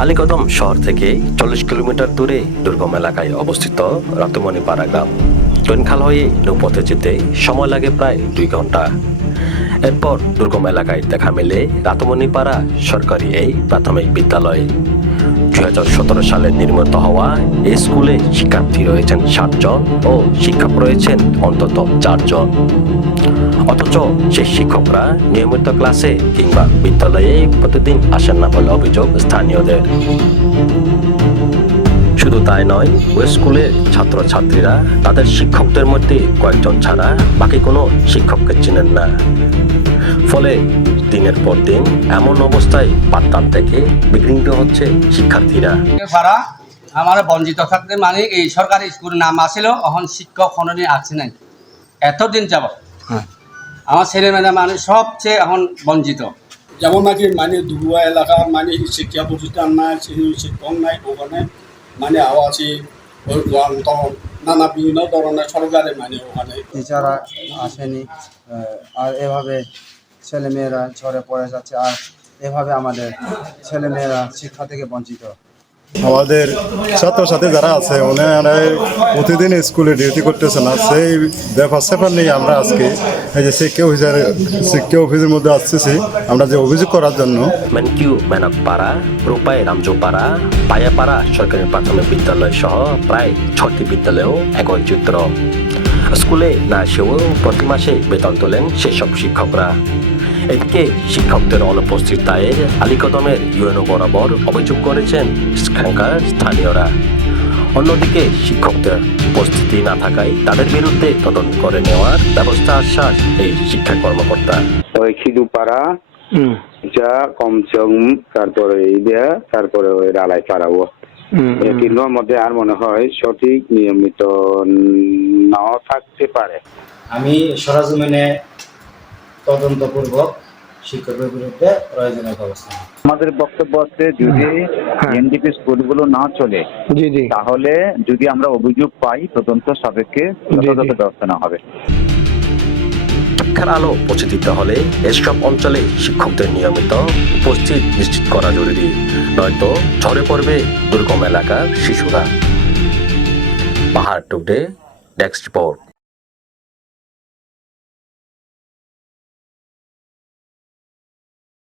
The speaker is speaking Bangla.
আলীকদম শহর থেকে 40 কিলোমিটার দূরে দুর্গম এলাকায় অবস্থিত রাতুমণিপাড়া গ্রাম। ট্রেনখাল হয়ে নৌপথে যেতে সময় লাগে প্রায় 2 ঘন্টা। এরপর দুর্গম এলাকায় দেখা মেলে রাতুমণিপাড়া সরকারি এই প্রাথমিক বিদ্যালয়। 2017 সালে নির্মিত হওয়া এই স্কুলে শিক্ষার্থী রয়েছেন 60 জন ও শিক্ষক রয়েছেন অন্তত 4 জন। অথচ সেই শিক্ষকরা নিয়মিত ক্লাসে কিংবা বিদ্যালয়ে প্রতিদিন আসেন না বলে অভিযোগ স্থানীয়দের। শুধু তাই নয়, ওই স্কুলের ছাত্রছাত্রীরা তাদের শিক্ষকদের মধ্যে কয়েকজন ছাড়া বাকি কোনো শিক্ষককে চেনেন না। ফলে দিনের পর দিন এমন অবস্থায় পাঠদান থেকে বিঘ্নিত হচ্ছে শিক্ষার্থীরা। আমার বঞ্চিত থাকতে মানে এই সরকারি স্কুলের নাম আসিল, এখন শিক্ষক খননে আছে নাই এতদিন যাব। আমার ছেলে মেয়েরা মানে সবচেয়ে এখন বঞ্চিত। যেমন নাকি মানে দুর্গা এলাকা মানে শিক্ষা প্রতিষ্ঠান নাই, শিক্ষক নাই, ওখানে মানে আওয়াজী নানা বিভিন্ন ধরনের সরকারি মানে ওখানে টিচাররা আসেনি, আর এভাবে ছেলেমেয়েরা ঝরে পড়ে যাচ্ছে, আর এভাবে আমাদের ছেলেমেয়েরা শিক্ষা থেকে বঞ্চিত। আমাদের ছাত্রছাত্রী যারা আছে ওনারা প্রতিদিন স্কুলে ডিউটি করতেছে না, সেই ব্যাপার নিয়ে আমরা আজকে এই যে শিক্ষা অফিসের মধ্যে আসতেছি আমরা যে অভিযোগ করার জন্য। মেনকিউ মেনকপাড়া, রূপাই রামজোপাড়া, পায়াপাড়া সরকারি প্রাথমিক বিদ্যালয় সহ প্রায় 6টি বিদ্যালয়েও একই চিত্র। স্কুলে না এসেও প্রতি মাসে বেতন তোলেন সেসব শিক্ষকরা। এদিকে শিক্ষকদের অনুপস্থিতায় আলীকদমের ইউএনও বরাবর অভিযোগ করেছেন সেখানকার স্থানীয়রা। অন্যদিকে শিক্ষকদের উপস্থিতি না থাকায় তাদের বিরুদ্ধে তদন্ত করে নেওয়ার ব্যবস্থা আশ্বাস এই শিক্ষা কর্মকর্তা। ওই খিদুপাড়া যা কমচং, তারপরে তারপরে ওই রালাই পাড়াবো এই তিনটার মধ্যে আর মনে হয় সঠিক নিয়মিত নাও থাকতে পারে। আমি সরজমিনে তদন্তপূর্বক শিক্ষকের বিরুদ্ধে প্রয়োজনীয় ব্যবস্থা। আমাদের বক্তব্য হচ্ছে যদি এনডিপি স্কুলগুলো না চলে তাহলে যদি আমরা অভিযোগ পাই তদন্ত সাপেক্ষে যথাযথ ব্যবস্থা নেওয়া হবে। শিক্ষার আলো পৌঁছে দিতে হলে এসব অঞ্চলে শিক্ষকদের নিয়মিত উপস্থিত নিশ্চিত করা জরুরি, নয়তো ঝরে পড়বে দুর্গম এলাকার শিশুরা। পাহাড় টুডে, ডেস্ক রিপোর্ট।